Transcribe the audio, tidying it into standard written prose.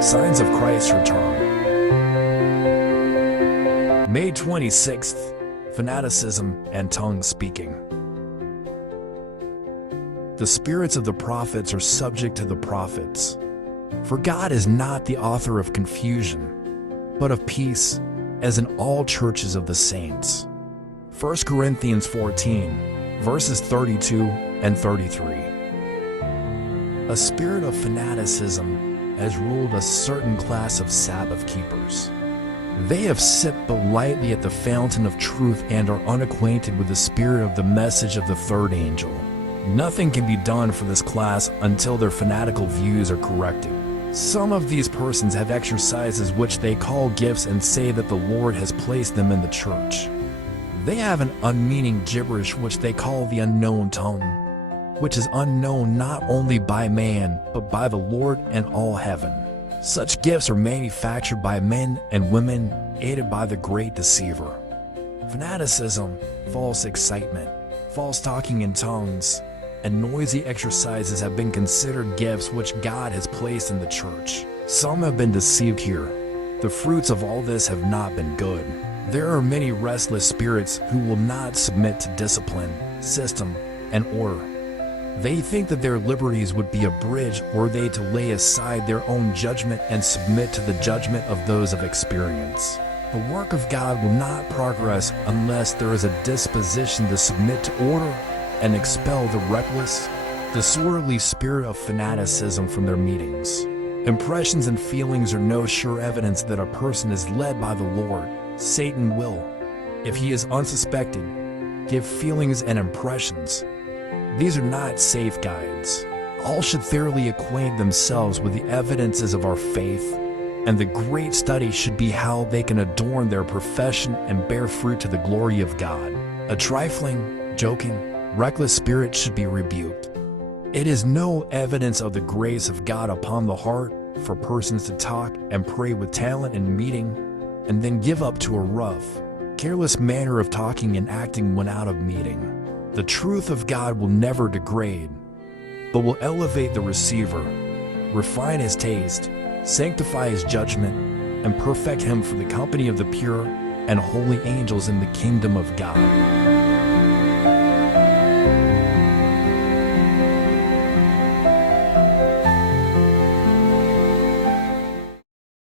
Signs of Christ's return. May 26th, Fanaticism and tongue speaking. The spirits of the prophets are subject to the prophets. For God is not the author of confusion, but of peace, as in all churches of the saints. 1 Corinthians 14, verses 32 and 33. A spirit of fanaticism has ruled a certain class of Sabbath keepers. They have sipped but lightly at the fountain of truth and are unacquainted with the spirit of the message of the third angel. Nothing can be done for this class until their fanatical views are corrected. Some of these persons have exercises which they call gifts and say that the Lord has placed them in the church. They have an unmeaning gibberish which they call the unknown tongue, which is unknown not only by man, but by the Lord and all heaven. Such gifts are manufactured by men and women, aided by the great deceiver. Fanaticism, false excitement, false talking in tongues, and noisy exercises have been considered gifts which God has placed in the church. Some have been deceived here. The fruits of all this have not been good. There are many restless spirits who will not submit to discipline, system, and order. They think that their liberties would be abridged were they to lay aside their own judgment and submit to the judgment of those of experience. The work of God will not progress unless there is a disposition to submit to order and expel the reckless, disorderly spirit of fanaticism from their meetings. Impressions and feelings are no sure evidence that a person is led by the Lord. Satan will, if he is unsuspected, give feelings and impressions. These are not safe guides. All should thoroughly acquaint themselves with the evidences of our faith, and the great study should be how they can adorn their profession and bear fruit to the glory of God. A trifling, joking, reckless spirit should be rebuked. It is no evidence of the grace of God upon the heart for persons to talk and pray with talent in meeting, and then give up to a rough, careless manner of talking and acting when out of meeting. The truth of God will never degrade, but will elevate the receiver, refine his taste, sanctify his judgment, and perfect him for the company of the pure and holy angels in the kingdom of God.